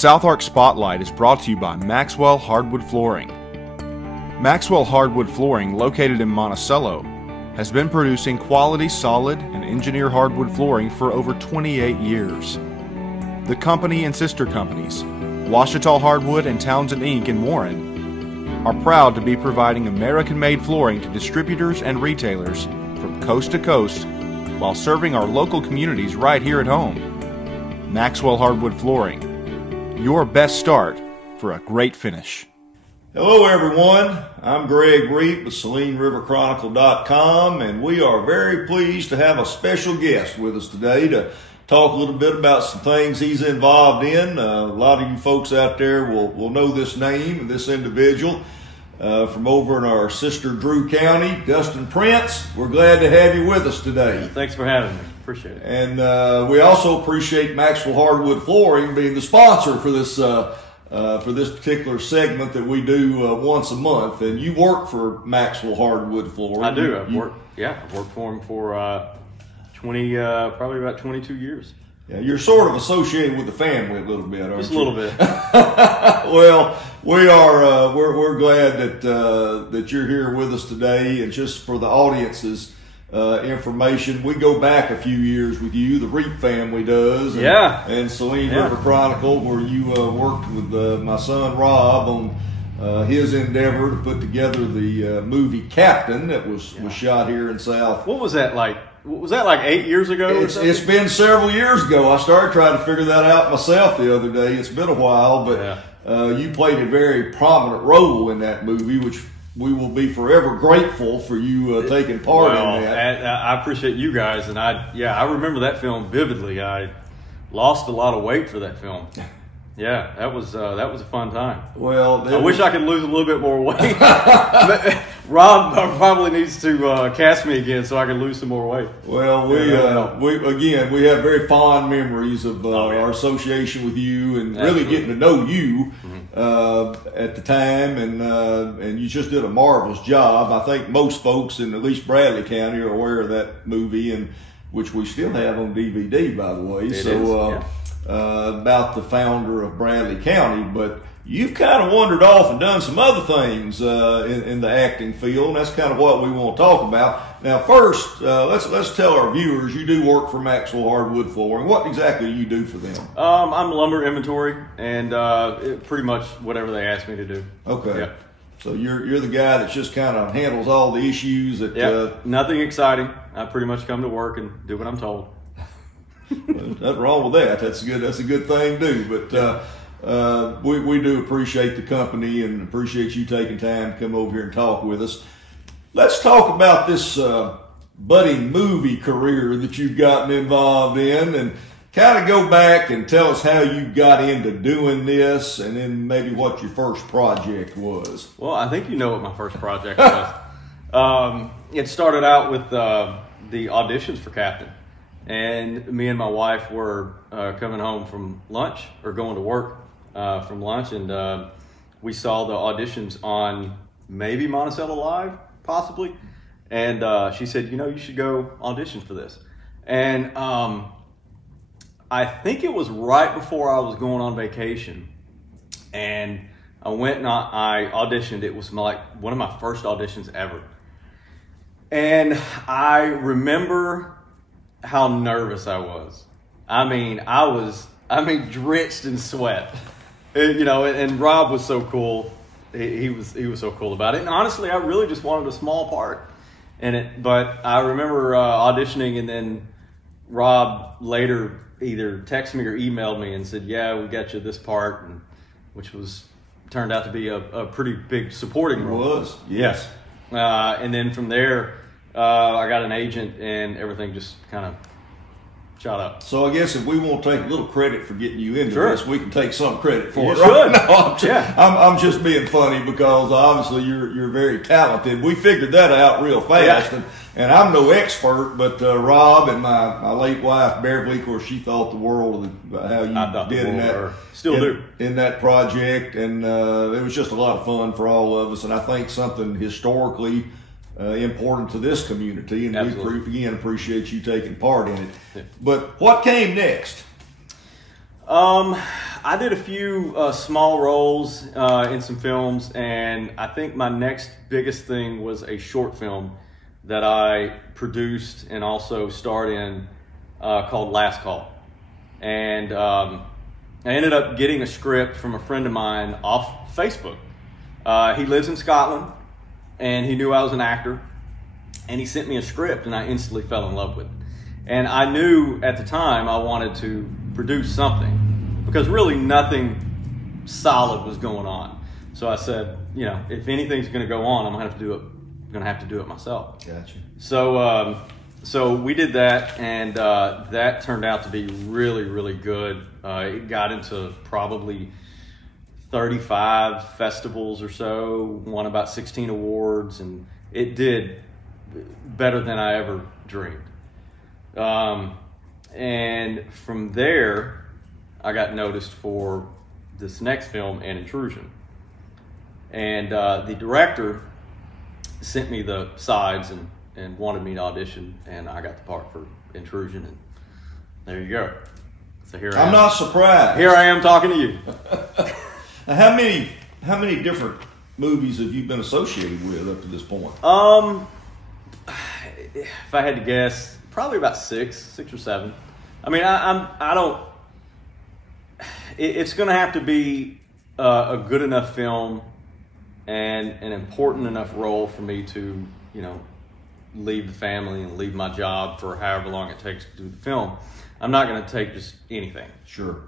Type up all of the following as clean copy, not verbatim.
Southark Spotlight is brought to you by Maxwell Hardwood Flooring. Maxwell Hardwood Flooring, located in Monticello, has been producing quality, solid, and engineered hardwood flooring for over 28 years. The company and sister companies, Ouachita Hardwood and Townsend Inc. in Warren, are proud to be providing American-made flooring to distributors and retailers from coast to coast while serving our local communities right here at home. Maxwell Hardwood Flooring, your best start for a great finish. Hello everyone, I'm Greg Reap with SalineRiverChronicle.com, and we are very pleased to have a special guest with us today to talk a little bit about some things he's involved in. A lot of you folks out there will know this name and this individual from over in our sister Drew County, Dustin Prince. We're glad to have you with us today. Thanks for having me. Appreciate it. And we also appreciate Maxwell Hardwood Flooring being the sponsor for this particular segment that we do once a month. And you work for Maxwell Hardwood Flooring. I do. I've worked for them for probably about 22 years. Yeah, you're sort of associated with the family a little bit, aren't you? Just a little bit. Well, we are. We're glad that you're here with us today. And just for the audience's information, we go back a few years with you. The Reap family does. And Saline River Chronicle, where you worked with my son Rob on his endeavor to put together the movie Captain that was shot here in South. What was that like? Was that like 8 years ago? It's been several years ago. I started trying to figure that out myself the other day. It's been a while, but you played a very prominent role in that movie, which we will be forever grateful for you taking part in that. I appreciate you guys, and I remember that film vividly. I lost a lot of weight for that film. Yeah, that was a fun time. Well, I wish I could lose a little bit more weight. Rob probably needs to cast me again so I can lose some more weight. Well, we have very fond memories of our association with you and really getting to know you at the time, and you just did a marvelous job. I think most folks in at least Bradley County are aware of that movie, and which we still have on DVD, by the way. About the founder of Bradley County, but you've kind of wandered off and done some other things in the acting field, and that's kind of what we want to talk about. Now, first, let's tell our viewers you do work for Maxwell Hardwood Flooring. What exactly do you do for them? I'm lumber inventory, and pretty much whatever they ask me to do. Okay. Yep. So you're the guy that just kind of handles all the issues that. Nothing exciting. I pretty much come to work and do what I'm told. Nothing wrong with that. That's good. That's a good thing to do. But we do appreciate the company and appreciate you taking time to come over here and talk with us. Let's talk about this budding movie career that you've gotten involved in, and kind of go back and tell us how you got into doing this, and then maybe what your first project was. Well, I think you know what my first project was. It started out with the auditions for Captain. And me and my wife were coming home from lunch, or going to work from lunch, and we saw the auditions on maybe Monticello Live, possibly. And she said, you should go audition for this. And I think it was right before I was going on vacation. And I went and I auditioned. It was one of my first auditions ever. And I remember how nervous I was. I mean, drenched in sweat. And Rob was so cool. He was so cool about it. And honestly, I really just wanted a small part in it. But I remember auditioning, and then Rob later either texted me or emailed me and said, "Yeah, we got you this part," and which turned out to be a pretty big supporting role. It was, yes. And then from there, I got an agent, and everything just kind of shot up. So I guess if we want to take a little credit for getting you into this, we can take some credit for it. Right? No, I'm just being funny because obviously you're very talented. We figured that out real fast, and I'm no expert, but Rob and my late wife Beverly, of course, she thought the world of how you did in that project, and it was just a lot of fun for all of us, and I think something historically important to this community, and we again appreciate you taking part in it. But what came next? I did a few small roles in some films, and I think my next biggest thing was a short film that I produced and also starred in called Last Call. And I ended up getting a script from a friend of mine off Facebook. He lives in Scotland, and he knew I was an actor, and he sent me a script, and I instantly fell in love with it. And I knew at the time I wanted to produce something, because really nothing solid was going on. So I said, you know, if anything's going to go on, I'm going to have to do it myself. Gotcha. So we did that, and that turned out to be really, really good. It got into probably 35 festivals or so, won about 16 awards, and it did better than I ever dreamed. And from there, I got noticed for this next film, An Intrusion. And the director sent me the sides and wanted me to audition, and I got the part for Intrusion, and there you go. So here I am. I'm not surprised. Here I am talking to you. Now, how many different movies have you been associated with up to this point? If I had to guess, probably about six or seven. I mean, I don't. It's going to have to be a good enough film and an important enough role for me to, you know, leave the family and leave my job for however long it takes to do the film. I'm not going to take just anything. Sure.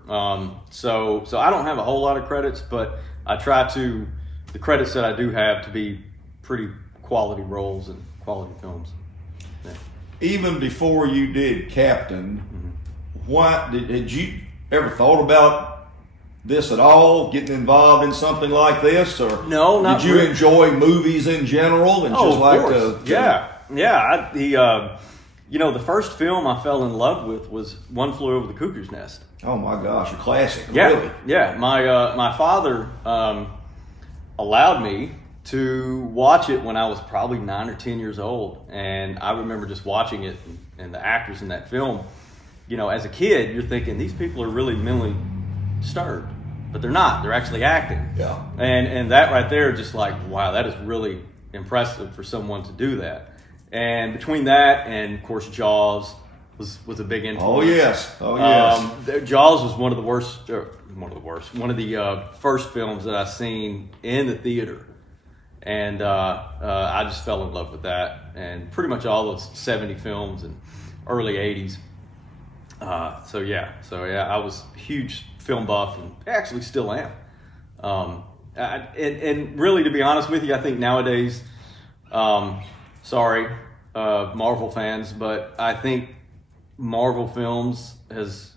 So I don't have a whole lot of credits, but I try to, the credits that I do have, to be pretty quality roles and quality films. Yeah. Even before you did Captain, what did you ever thought about this at all? Getting involved in something like this, or no? Not did you really. enjoy movies in general and just like to? Yeah. You know, the first film I fell in love with was One Flew Over the Cuckoo's Nest. Oh my gosh, a classic! Yeah, really? Yeah. My father allowed me to watch it when I was probably 9 or 10 years old, and I remember just watching it and the actors in that film. You know, as a kid, you're thinking these people are really mentally disturbed, but they're not. They're actually acting. Yeah. And that right there, just like, wow, that is really impressive for someone to do that. And between that and, of course, Jaws was a big influence. Oh yes. Jaws was one of the first films that I seen in the theater, and I just fell in love with that, and pretty much all those 70 films and early 80s. So yeah, I was a huge film buff, and actually still am. And really, to be honest with you, I think nowadays, Marvel fans, but I think Marvel films has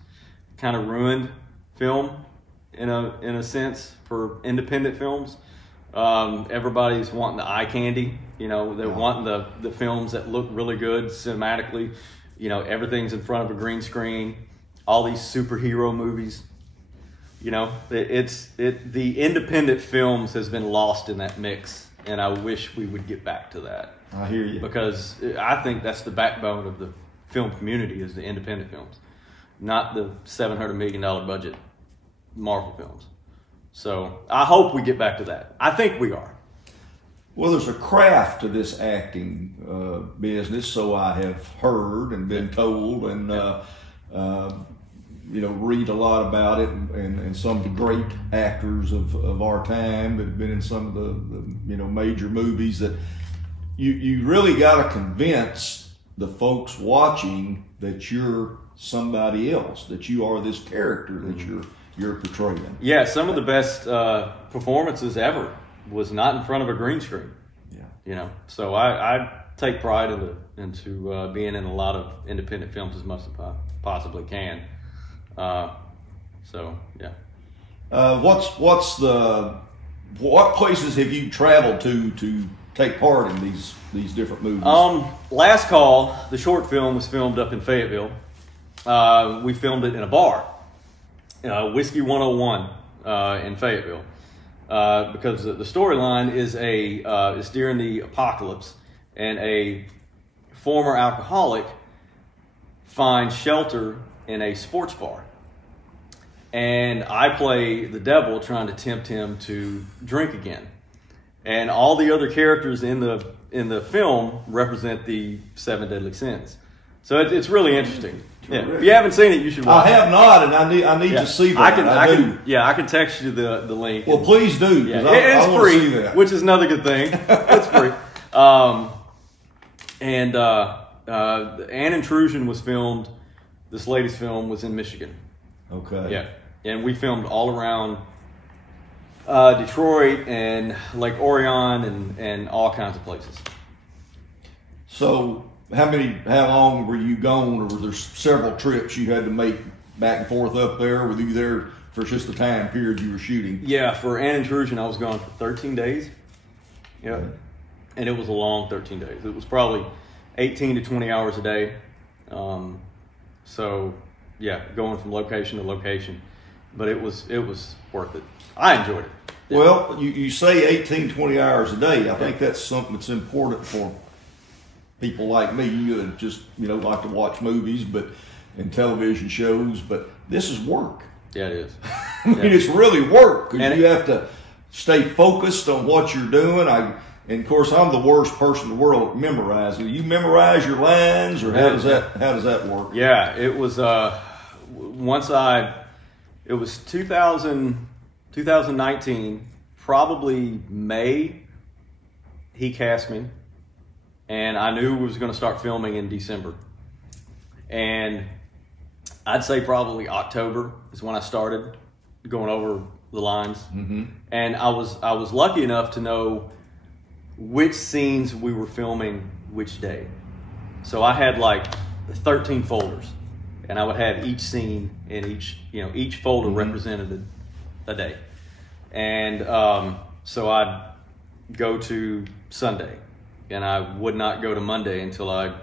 kind of ruined film in a sense for independent films. Everybody's wanting the eye candy, you know, they're wanting the films that look really good cinematically. You know, everything's in front of a green screen, all these superhero movies. You know, the independent films has been lost in that mix, and I wish we would get back to that. I hear you. Because I think that's the backbone of the film community, is the independent films, not the $700 million budget Marvel films. So I hope we get back to that. I think we are. Well, there's a craft to this acting business, so I have heard and been told, and you know, read a lot about it, and some of the great actors of our time that have been in some of the you know, major movies, that you really got to convince the folks watching that you're somebody else, that you are this character that you're portraying. Yeah, some of the best performances ever was not in front of a green screen. Yeah. You know, so I take pride into being in a lot of independent films as much as I possibly can. So yeah. What places have you traveled to take part in these different movies? Last Call, the short film, was filmed up in Fayetteville. We filmed it in a bar, Whiskey 101 in Fayetteville, because the storyline is during the apocalypse, and a former alcoholic finds shelter in a sports bar. and I play the devil trying to tempt him to drink again. And all the other characters in the film represent the 7 deadly sins. So it's really interesting. Yeah. If you haven't seen it, you should watch it. I have not, and I need to see that. I can text you the link. Well, please do. Yeah. It's I free, see that. which is another good thing. It's free. An Intrusion was filmed. This latest film was in Michigan. Okay. Yeah, and we filmed all around Detroit and Lake Orion and all kinds of places. So, how long were you gone, or were there several trips you had to make back and forth up there? Were you there for just the time period you were shooting? Yeah, for An Intrusion, I was gone for 13 days. Yeah, Okay. and it was a long 13 days. It was probably 18 to 20 hours a day. So, yeah, going from location to location, but it was worth it. I enjoyed it. Yeah. Well, you say 18, 20 hours a day. I think that's something that's important for people like me that just, like to watch movies and television shows, but this is work. Yeah, it is. I mean, it's really work, because you have to stay focused on what you're doing. And of course, I'm the worst person in the world at memorizing. You memorize your lines, or how does that work? Yeah, it was it was 2019, probably May. He cast me, and I knew we was going to start filming in December. And I'd say probably October is when I started going over the lines. Mm-hmm. And I was lucky enough to know which scenes we were filming which day. So I had like 13 folders, and I would have each scene in each folder represented a day. And so I'd go to Sunday, and I would not go to Monday until I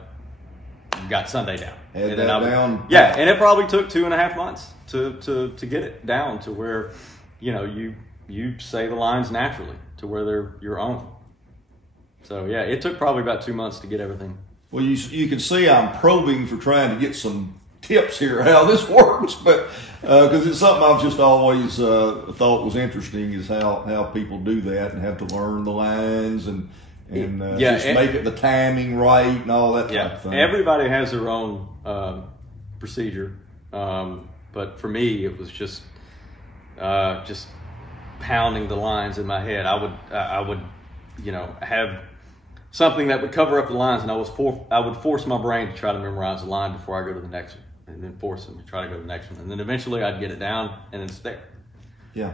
got Sunday down. And then down. Yeah, and it probably took 2.5 months to get it down to where you say the lines naturally to where they're your own. So yeah, it took probably about 2 months to get everything. Well, you can see I'm probing for trying to get some tips here how this works, but because it's something I've just always thought was interesting, is how people do that and have to learn the lines and make it the timing right and all that type of thing. Everybody has their own procedure, but for me it was just pounding the lines in my head. I would have something that would cover up the lines, and I would force my brain to try to memorize the line before I go to the next one, and then force them to try to go to the next one, and then eventually I'd get it down, and it's there. Yeah.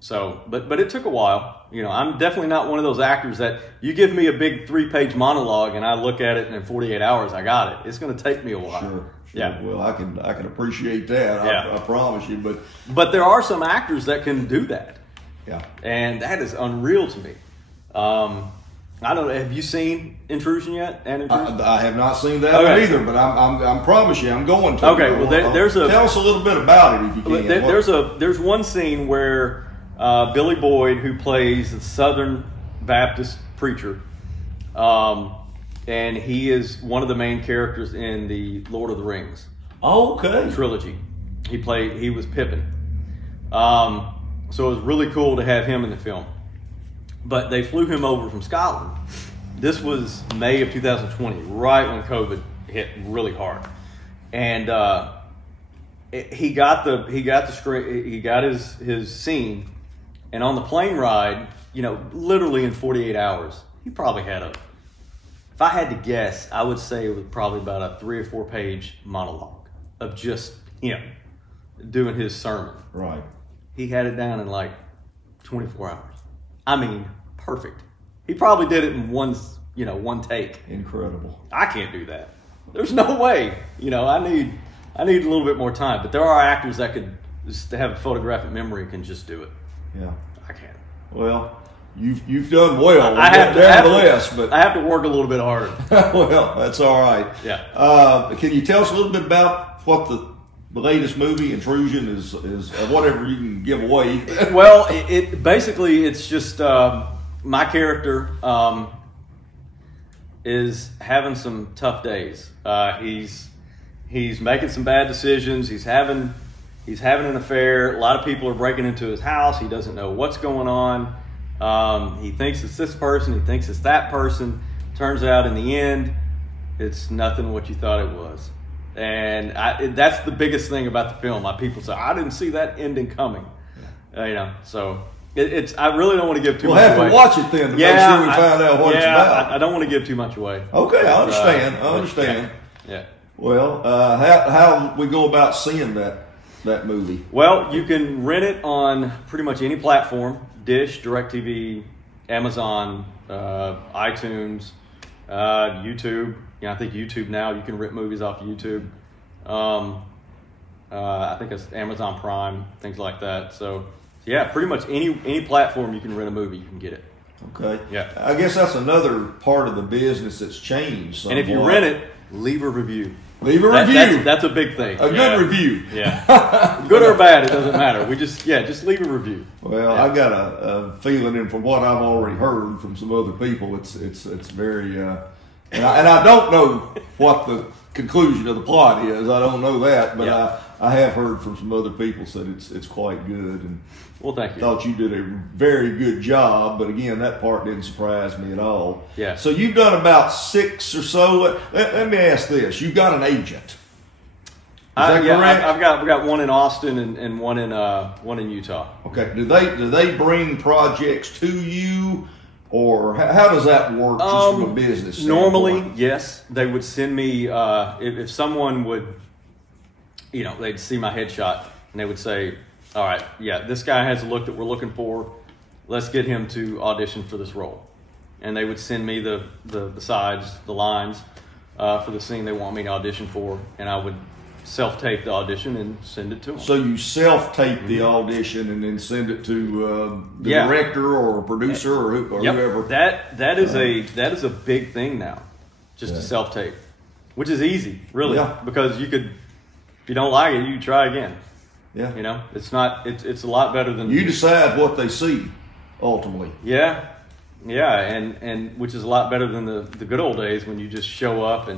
So, but it took a while. I'm definitely not one of those actors that you give me a big 3-page monologue and I look at it, and in 48 hours I got it. It's going to take me a while. Sure. Yeah. Well, I can appreciate that. Yeah. I promise you. But there are some actors that can do that. Yeah. And that is unreal to me. I don't know. Have you seen Intrusion yet? And Intrusion? I have not seen that one either, but I promise you, I'm going to. Okay. Well, tell us a little bit about it if you can. There's one scene where Billy Boyd, who plays the Southern Baptist preacher, and he is one of the main characters in the Lord of the Rings trilogy. He was Pippin. So it was really cool to have him in the film. But they flew him over from Scotland. This was May of 2020, right when COVID hit really hard, and he got his scene, and on the plane ride, literally in 48 hours, he probably had if I had to guess, I would say it was probably about a 3 or 4 page monologue of just doing his sermon. Right. He had it down in like 24 hours. I mean, perfect. He probably did it in one take. Incredible. I can't do that. There's no way. I need a little bit more time. But there are actors that could just have a photographic memory and can just do it. Yeah. I can't. Well, you've done well. I have to work a little bit harder. Well, that's all right. Yeah. Can you tell us a little bit about what the latest movie, Intrusion, is whatever you can give away? Well, it basically, it's just my character is having some tough days. He's making some bad decisions. He's having He's having an affair. A lot of people are breaking into his house. He doesn't know what's going on. He thinks it's this person. He thinks it's that person. Turns out in the end, it's nothing what you thought it was. And that's the biggest thing about the film. People say, I didn't see that ending coming. So it's. I really don't want to give too much away. We'll have to watch it then to make sure we find out what it's about. I don't want to give too much away. Okay, I understand. Yeah. Well, how we go about seeing that movie? Well, you can rent it on pretty much any platform: Dish, DirecTV, Amazon, iTunes, YouTube. I think YouTube now you can rent movies off YouTube. I think it's Amazon Prime, things like that. So yeah, pretty much any platform you can rent a movie, you can get it. Okay. Yeah. I guess that's another part of the business that's changed somewhat. And if you rent it, leave a review. Leave a review. That's a big thing. A good review. Yeah. Good or bad, it doesn't matter. Just leave a review. Well, I got a feeling, and from what I've already heard from some other people, it's very. And I don't know what the conclusion of the plot is. I don't know that, but I have heard from some other people said it's quite good. And well, thank you. Thought you did a very good job, but again, that part didn't surprise me at all. Yeah. So you've done about 6 or so. Let me ask this: you've got an agent? Is that correct? I've got one in Austin and one in Utah. Okay. Do they bring projects to you? Or how does that work just from a business standpoint? Normally, yes. They would send me, if someone would, they'd see my headshot and they would say, all right, yeah, this guy has the look that we're looking for. Let's get him to audition for this role. And they would send me the sides, the lines for the scene they want me to audition for. And I would self-tape the audition and send it to them. So you self-tape the audition and then send it to the director or producer or whoever. That is a big thing now, just to self-tape, which is easy, really, because if you don't like it, you try again. Yeah, it's a lot better than you decide what they see ultimately. Yeah, and which is a lot better than the good old days when you just show up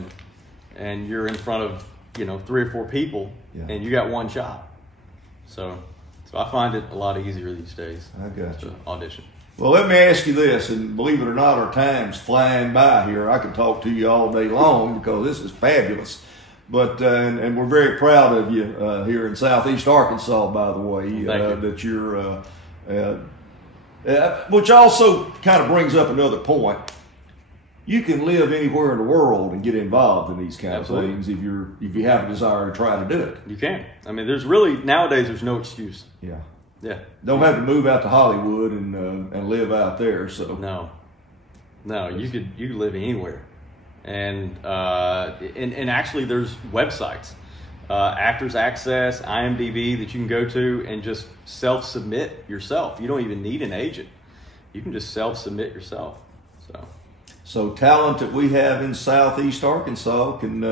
and you're in front of 3 or 4 people, and you got one shot. So I find it a lot easier these days. I got you. Audition. Well, let me ask you this, and believe it or not, our time's flying by here. I could talk to you all day long because this is fabulous. But and we're very proud of you here in Southeast Arkansas, by the way, that you're. Which also kind of brings up another point. You can live anywhere in the world and get involved in these kind of things if you have a desire to try to do it. You can. I mean, nowadays there's no excuse. Yeah. Don't have to move out to Hollywood and live out there. So no, you could live anywhere, and actually there's websites, Actors Access, IMDb that you can go to and just self-submit yourself. You don't even need an agent. You can just self-submit yourself. So talent that we have in Southeast Arkansas can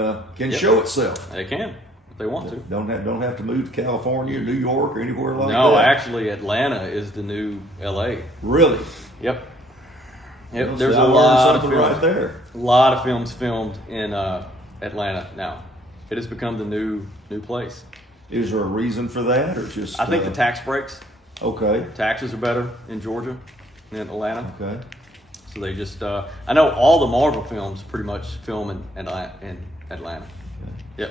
show itself. They can, if they want to. Don't have to move to California, New York, or anywhere like that. No, actually, Atlanta is the new LA. Really? Yep. Well, there's a lot of films right there. A lot of films filmed in Atlanta now. It has become the new place. Is there a reason for that, or just? I think the tax breaks. Okay. Taxes are better in Georgia than Atlanta. Okay. So they just, I know all the Marvel films pretty much film in Atlanta. Okay. Yep.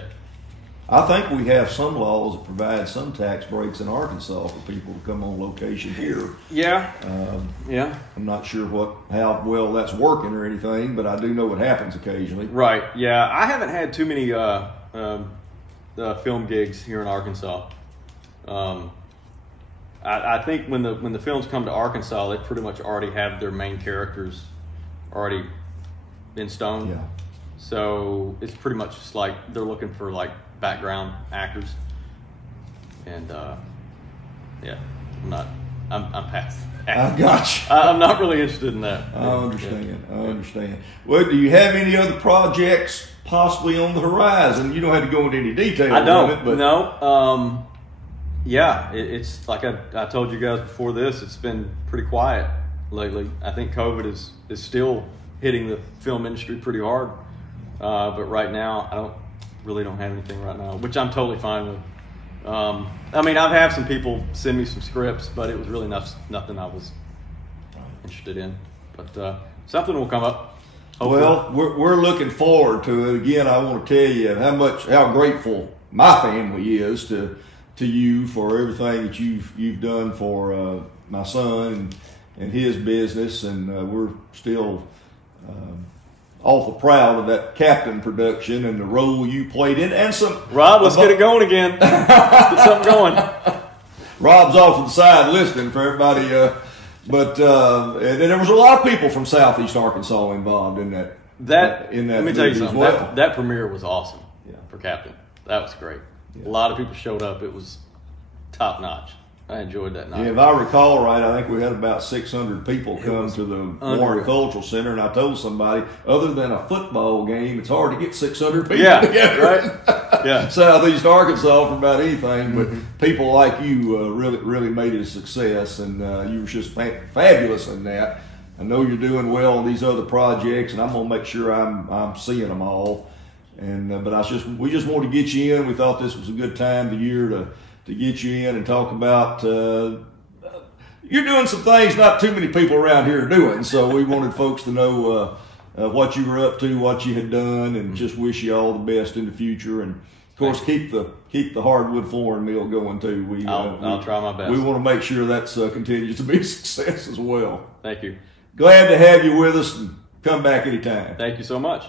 I think we have some laws that provide some tax breaks in Arkansas for people to come on location here. Yeah. I'm not sure how well that's working or anything, but I do know it happens occasionally. Right. Yeah. I haven't had too many film gigs here in Arkansas. I think when the films come to Arkansas, they pretty much already have their main characters already in stone. Yeah. So it's pretty much just like they're looking for like background actors, and I'm past. I got you. I'm not really interested in that. I understand. Well, do you have any other projects possibly on the horizon? You don't have to go into any detail. I don't. On it, but no. It's like I told you guys before this. It's been pretty quiet lately. I think COVID is still hitting the film industry pretty hard. But right now, I don't have anything right now, which I'm totally fine with. I mean, I've had some people send me some scripts, but it was really nothing I was interested in. But something will come up. Hopefully. Well, we're looking forward to it. Again, I want to tell you how grateful my family is to you for everything that you've done for my son and his business, and we're still awful proud of that Captain production and the role you played in, and some. Rob, let's get it going again. Get something going. Rob's off to the side listening for everybody, but and there was a lot of people from Southeast Arkansas involved in that. Let me tell you something. Well. That premiere was awesome. Yeah. For Captain, that was great. Yeah. A lot of people showed up. It was top notch. I enjoyed that night. Yeah, if I recall right, I think we had about 600 people come to the Warren Cultural Center, and I told somebody, other than a football game, it's hard to get 600 people together. Right? Yeah, Southeast Arkansas for about anything, but people like you really made it a success, and you were just fabulous in that. I know you're doing well on these other projects, and I'm gonna make sure I'm seeing them all. And but we just wanted to get you in. We thought this was a good time of the year to get you in and talk about. You're doing some things not too many people around here are doing, so we wanted folks to know what you were up to, what you had done, and just wish you all the best in the future. And of course, keep the hardwood flooring mill going too. I'll try my best. We want to make sure that's continues to be a success as well. Thank you. Glad to have you with us, and come back anytime. Thank you so much.